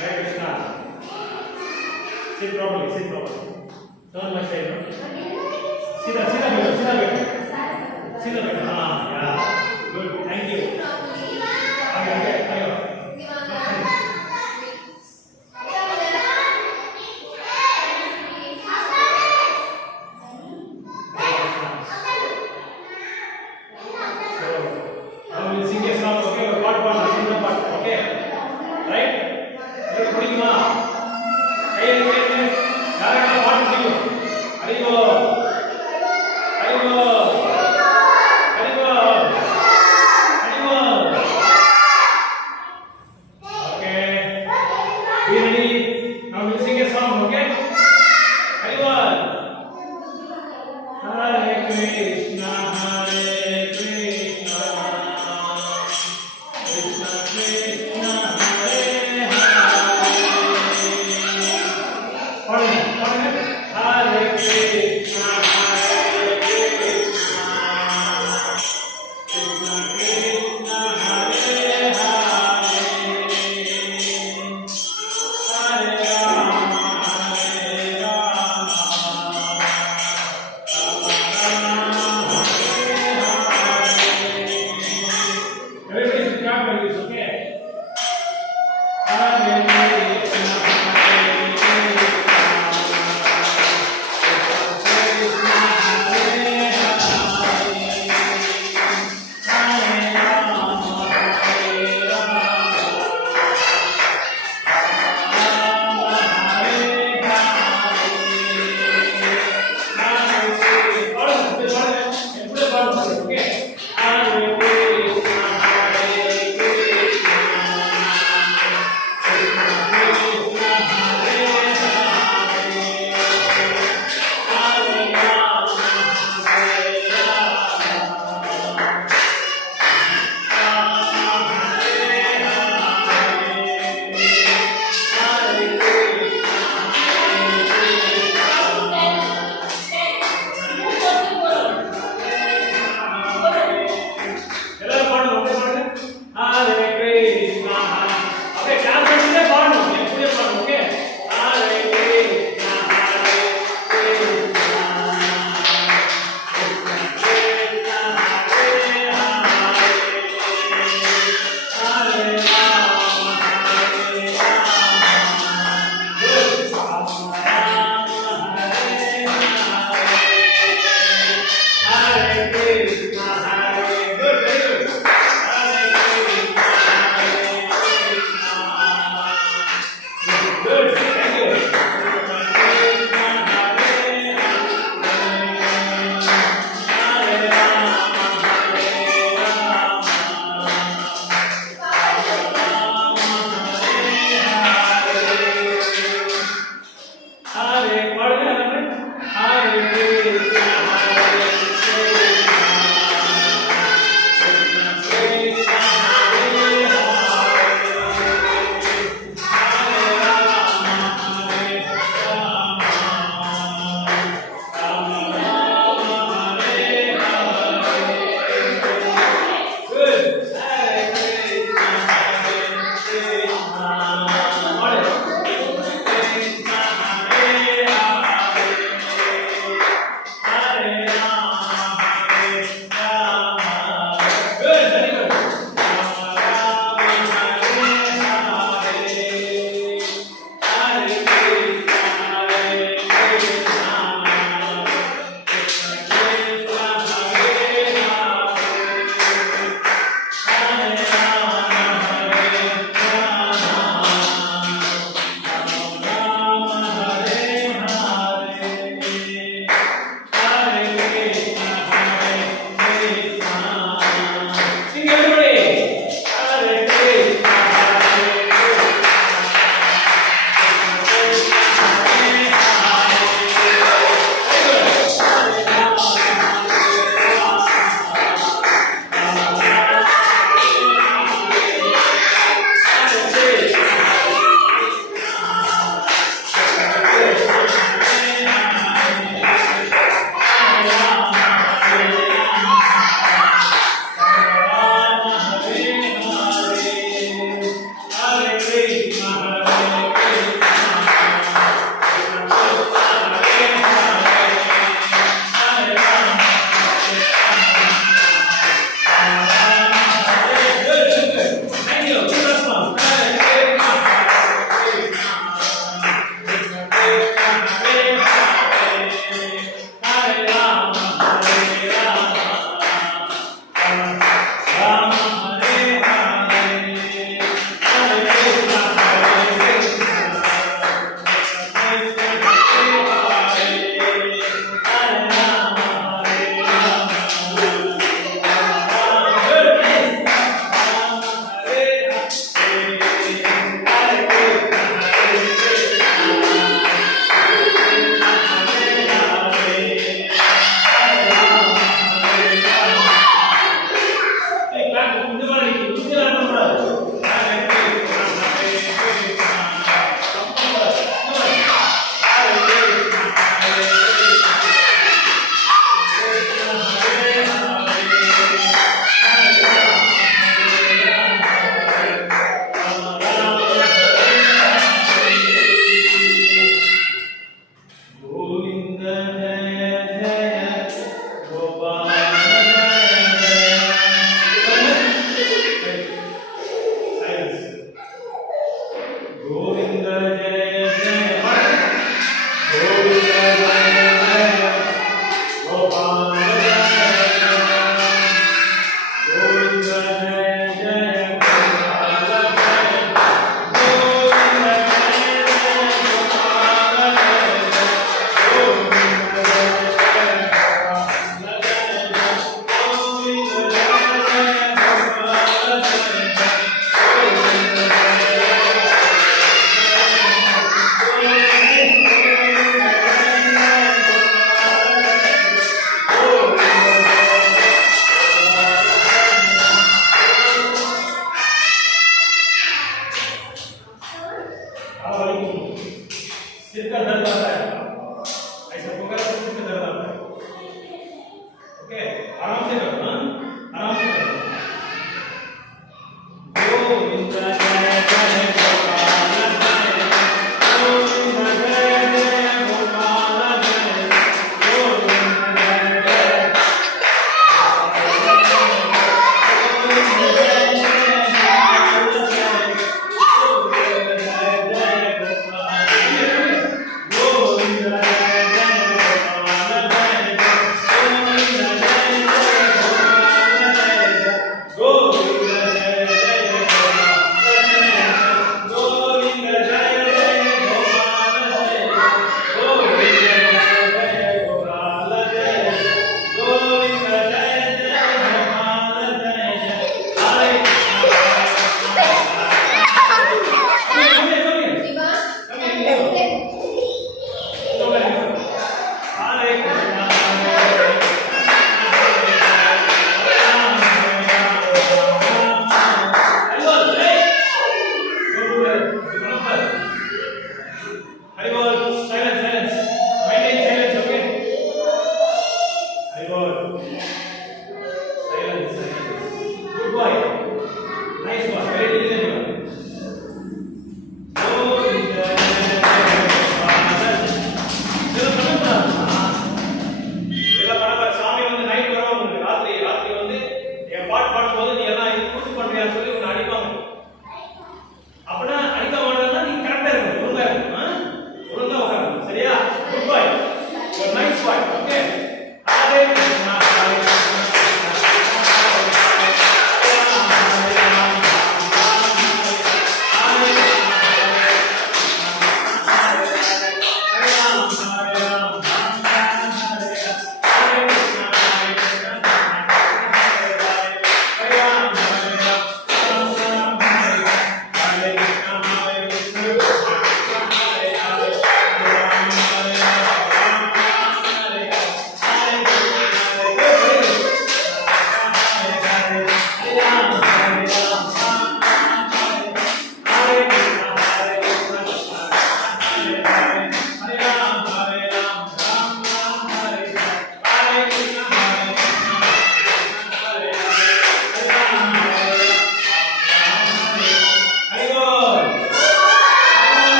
Hare Krishna. Sit properly, sit properly. Turn my side. Sida, sida better, sida better. Sida better. Ah, yeah. Good. Thank you. Okay, okay. Ayo. Now we'll sing a song, okay? Or part one, sing the part, okay? Right? Everybody புரியுமா? கையை கையை யாராவது பாட்டு தெரியும்? அறிவோ அறிவோ அறிவோ அறிவோ. Okay. Be ready? Now we'll sing a song, okay? அறிவோ. Hare Krishna, Hare Krishna, Krishna Krishna, Hare Hare. Hare Krishna, Hare Krishna, Krishna Krishna, Hare Hare. Hare Rama, Hare Rama, everybody should clap like this, okay? Hare Krishna, Hare Krishna, Krishna Krishna, Hare Hare. Hare Rama, Hare Rama, Hare Hare.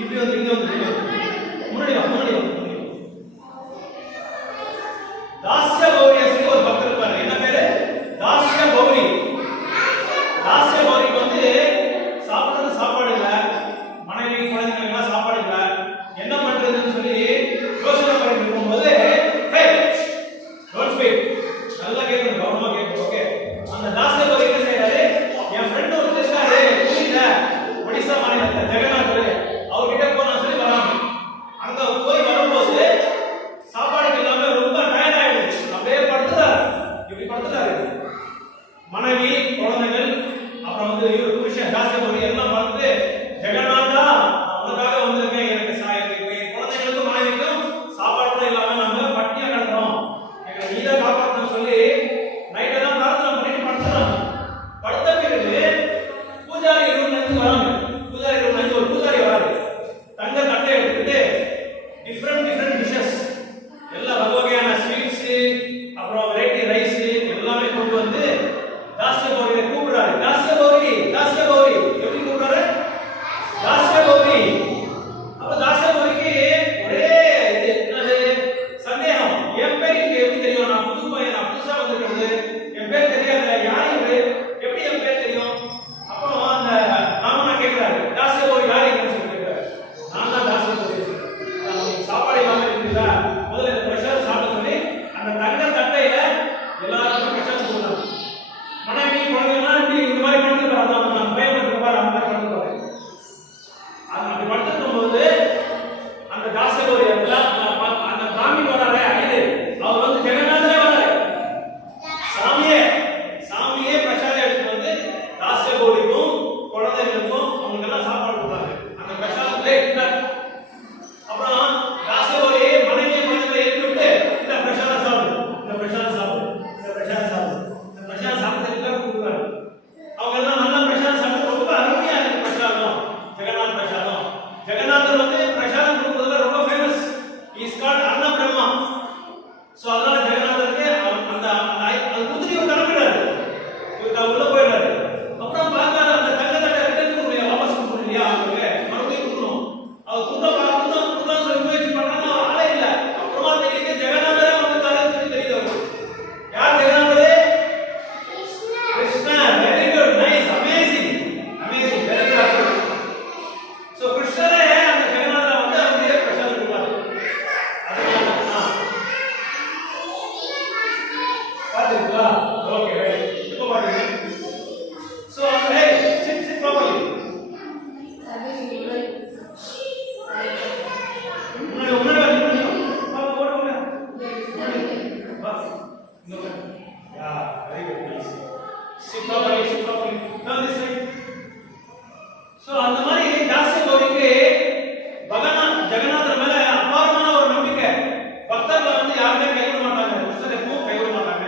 இப்படி வந்து இங்க வந்து முன்னாடி வா முன்னாடி வா. தாஸ்ய கௌரி சொல்லி ஒரு பக்தர் இருப்பாரு. என்ன பேரு? தாஸ்ய கௌரி. தாஸ்ய கௌரிக்கு வந்து சாப்பிடுறது சாப்பாடு இல்ல, மனைவி குழந்தைங்களுக்கு எல்லாம் சாப்பாடு இல்ல, என்ன பண்றதுன்னு சொல்லி யோசனை பண்ணிட்டு இருக்கும்போது, ஹே டோன்ட் ஸ்பீக், நல்லா கேட்கணும், கவனமா கேட்கணும். ஓகே, அந்த தாஸ்ய கௌரி என்ன செய்யறாரு? என் ஃப்ரெண்ட் ஒரு இருக்காரு புரியல, ஒடிசா மாநிலத்துல ஜெகநாதர், அவர்கிட்ட போனா சொல்லி வராங்க. அங்க போய் வரும்போது சாப்பாடுக்கு இல்லாம ரொம்ப டயர்ட் ஆயிடுச்சு. அப்படியே படுத்துறாரு, இப்படி படுத்துறாரு. மனைவி குழந்தைகள் அப்புறம் வந்து இவர் புருஷன் தாஸ்ய கௌரி எல்லாம் பார்த்துட்டு, ஜெகநாதா உனக்காக வந்திருக்கேன், எனக்கு என் குழந்தைகளுக்கும் மனைவிக்கும் சாப்பாடு கூட இல்லாம நம்ம பட்டினியா கிடக்கிறோம், எங்களை நீதான் காப்பாற்றணும் சொல்லி நைட் எல்லாம் பிரார்த்தனை பண்ணிட்டு படுத்துறாங்க. படுத்த பிறகு பூஜாரி ரூம்ல இருந்து வராங்க. பூஜாரி ரூம்ல இருந்து ஒரு பூஜாரி வராரு. தங்க தட்டை எடுத்துக்கிட்டு டிஃபரெண்ட் டிஷஸ், எல்லா வகையான ஸ்வீட்ஸ் அப்புறம் வெரைட்டி ரைஸ் எல்லாமே கொண்டு வந்து தாஸ்ய கௌரியை கூப்பிடுறாரு. தாஸ்ய கௌரி, தாஸ்ய கௌரி, எப்படி கூப்பிடுறாரு? தாஸ்ய கௌரி. அப்ப தாஸ்ய கௌரிக்கு ஒரே இது என்னது சந்தேகம், என் பேர் இங்க எப்படி தெரியும்? நான் புது பையன், நான் புதுசா வந்திருக்கிறது, என் பேர் தெரியாத, யார் இவரு, எப்படி என் பேர் தெரியும்? அப்புறம் அந்த ராமனா கேட்கிறாரு, தாஸ்ய கௌரி யார் இங்கன்னு சொல்லி கேட்கிறாரு. நான் தான் தாஸ்ய கௌரி. சாப்பாடு இல்லாம இருக்குல்ல, முதல்ல இந்த பிரசாதம் சாப்பிட சொல்லி அந்த தங்க தட்டையில எல்லாருக்கும் பிரசாதம் கொடுத்தாங்க. மனைவி குழந்தைங்கலாம் இப்படி இந்த மாதிரி படுத்துருக்காங்க. நான் பயப்பட்டு பாரு, அந்த மாதிரி படுத்துருக்காரு. அப்படி படுத்துருக்கும் போது அந்த தாஸ்ய கௌரி அந்த பிராமி வராரு, ஐயரு, அவர் வந்து ஜெகநாதரே வராரு. சாமியே பிரசாதம் எடுத்து வந்து தாஸ்ய கௌரிக்கும் குழந்தைகளுக்கும் அவங்களுக்கு எல்லாம் சாப்பாடு கொடுத்தாங்க. அந்த பிரசாதத்திலே இருந்தார். அப்புறம் தாஸ்ய கௌரி மனைவி குழந்தைகளை எழுப்பி விட்டு, இந்த பிரசாதம் சாப்பிடு, இந்த பிரசாதம் சாப்பிடு, இந்த பிரசாதம் சாப்பிடு, இந்த பிரசாதம் சாப்பிட்டு கொடுக்குறாரு. அவங்க எல்லாம் நல்லா பிரசாதம் சாப்பிட்டு ரொம்ப அருமையா இருக்கு பிரசாதம், ஜெகநாத் பிரசாதம். ஜெகநாதர் வந்து பிரசாதம் கொடுக்கறதுல ரொம்ப ஃபேமஸ். இஸ் கால்ட் அன்ன பிரம்மா. சோ அதனால ஜெகநாதருக்கு அந்த அது குதிரை கிளம்பிடுறாரு, இவருக்கு உள்ள போயிடுறாரு. அப்புறம் பார்த்தாரு, அந்த தங்க தட்டை ரிட்டர்ன் கொடுக்கலையா, வாபஸ் கொடுக்கணும் இல்லையா, அவங்களுக்கு மறுபடியும் கொடுக்கணும். அவர் குடும்பம் சொல்லி முயற்சி பண்ணாங்க, ஆளே இல்லை. அப்புறமா தெரியுது ஜெகநாதரே வந்துட்டாருன்னு சொல்லி தெரியுது அவருக்கு. யார் ஜெகநாதரே? Krishna. Very good, nice, amazing, amazing, very good. So கிருஷ்ணரே அந்த ஜெகநாதரை வந்து அப்படியே பிரசாதம் கொடுத்தாரு. அதனால பாத்தீங்களா? ஓகே, இப்போ பாத்தீங்க. சோ அந்த சிட் ப்ராப்பர்லி. அந்த மாதிரி தாஸ்ய கௌரிக்கு ஜெகநாதர் மேல அபாரமான ஒரு நம்பிக்கை. பக்தர்கள் வந்து யாருமே கைவிட மாட்டாங்க, கிருஷ்ணர் எப்பவும் கைவிட மாட்டாங்க,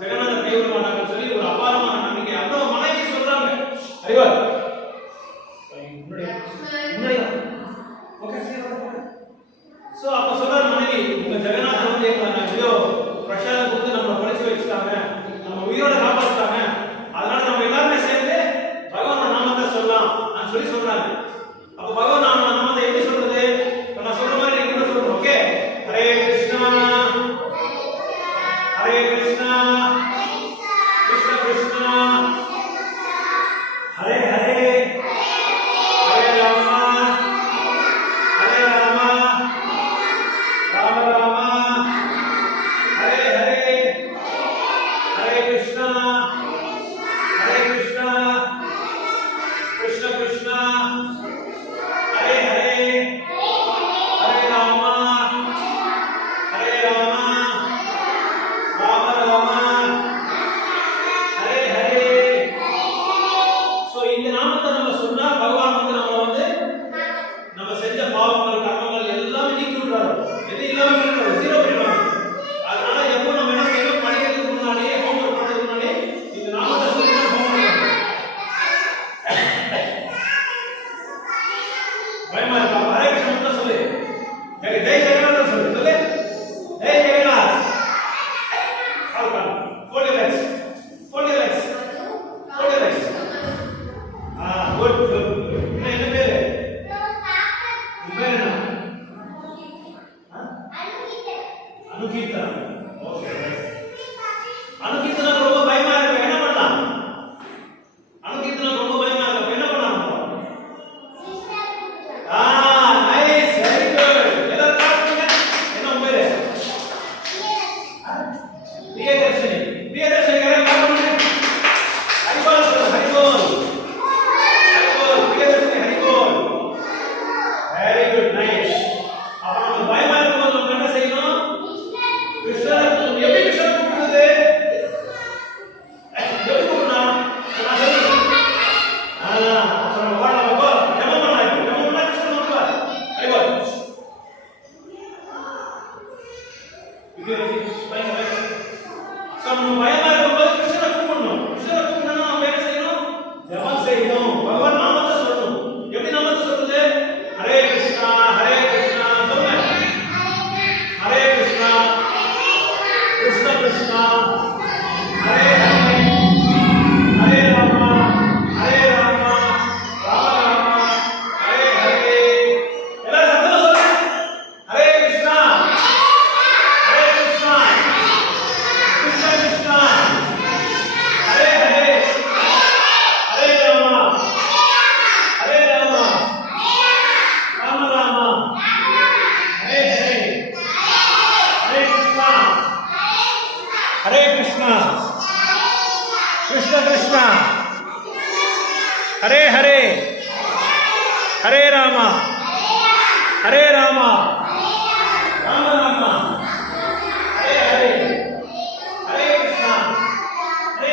ஜெகநாதர் கைவிட மாட்டாங்கன்னு சொல்லி ஒரு அபாரமான நம்பிக்கை. அப்புறம் மனைவி சொல்றாங்க, அறிவார் ஓகே சோ அப்ப சொல்றாரு மனைவி, உங்க ஜெகநாதர் வந்து எங்களை பிரசாதம் கொடுத்து நம்மளை பழிச்சு வச்சுட்டாங்க, நம்ம உயிரோட காப்பாற்றுட்டாங்க, அதனால நம்ம எல்லாருமே சேர்ந்து பகவான் நாமத்தை சொல்லலாம் நான் சொல்லி சொல்றாங்க. அப்ப பகவான் நாமத்தை எப்படி சொல்றது? நான் சொல்ற மாதிரி நீங்க கூட சொல்லணும். ஓகே, ஹரே கிருஷ்ணா ஹரே கிருஷ்ணா கிருஷ்ண கிருஷ்ணா ஹரே ஹரே ஹரே ராமா ஹரே ராமா ராம ராமா ஹரே ஹரே ஹரே கிருஷ்ணா ஹரே கிருஷ்ணா கிருஷ்ண கிருஷ்ணா ஹரே ஹரே ஹரே ராமா ஹரே ராமா ராம ராமா ஹரே ஹரே. சோ இந்த நாமத்தை நம்ம சொன்னா பகவான் வந்து நம்ம செஞ்ச பாவங்கள் கர்மங்கள் எல்லாமே நீக்கி விடுறாரு. எது இல்லாம விடுறாரு, ஜீரோ பண்ணிடுவாங்க. அதனால எப்போ நம்ம என்ன செய்யணும், படிக்கிறதுக்கு முன்னாடி ஹோம்வொர்க் பண்றதுக்கு முன்னாடி இந்த நாமத்தை சொல்லி தான் ஹோம்வொர்க் பண்ணணும். பயமா இருக்கா? ஹரே கிருஷ்ணா சொல்லு, ஜெய் ஜெகநாதர் சொல்லு, சொல்லு ஜெய் Jagannath. Fold your legs, fold your legs, fold your legs. Good, good. என்ன பேரு? हरे हरे हरे राम हरे राम राम राम हरे हरे हरे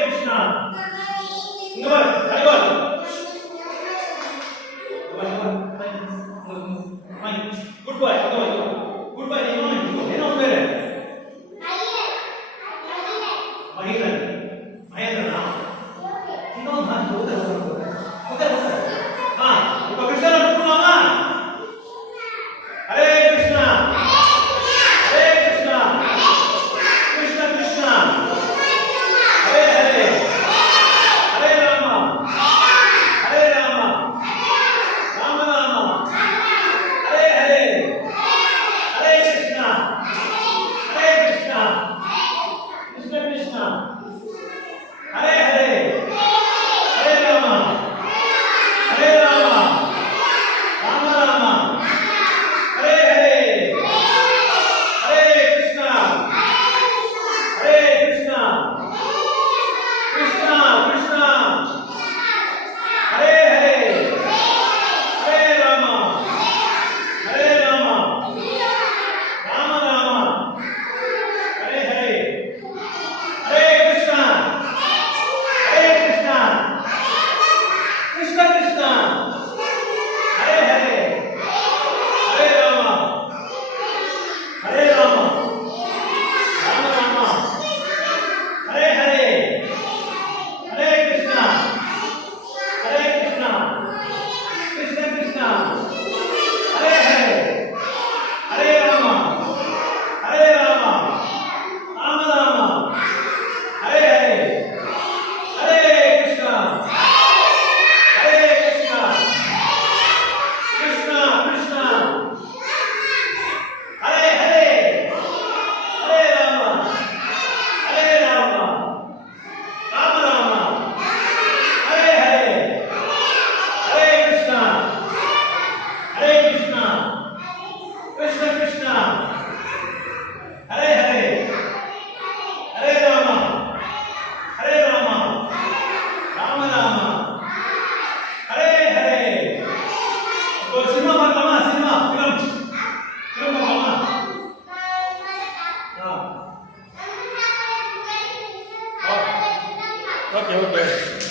कृष्णा इधर हरे बोल गुड बॉय गुड बॉय ಏನು ಬೇರೆ ಮಹೇಂದ್ರ ಮಹೇಂದ್ರನಾ ಇನ್ನೊಂದು ಮಾತು ಹೋಗ್ತಾರೆ ಹಾ ಒಬ್ಬ ಕೃಷ್ಣನ ಬಿಟ್ಬಿಡೋಣ ಹರೇ ಕೃಷ್ಣ ಹರೇ ಕೃಷ್ಣ ಕೃಷ್ಣ ಕೃಷ್ಣ ಹರೇ ಹರೇ ಹರೇ ರಾಮ ಹರೇ ರಾಮ ರಾಮ ರಾಮ ಹರೇ ಹರೇ ಹರೇ ಕೃಷ್ಣ ಹರೇ ಕೃಷ್ಣ ಕೃಷ್ಣ ಕೃಷ್ಣ हरे हरे हरे राम राम राम हरे हरे हरे कृष्ण कृष्ण कृष्ण हरे हरे हरे राम राम राम हरे हरे हरे कृष्ण कृष्ण कृष्ण हरे हरे हरे राम राम राम हरे हरे हरे कृष्ण कृष्ण कृष्ण हरे हरे हरे राम राम राम हरे हरे हरे कृष्ण कृष्ण कृष्ण हरे हरे हरे राम राम राम हरे हरे हरे कृष्ण कृष्ण कृष्ण हरे हरे हरे राम राम राम हरे हरे तो सिनेमा मामा सिनेमा फिल्म मामा हाँ ओके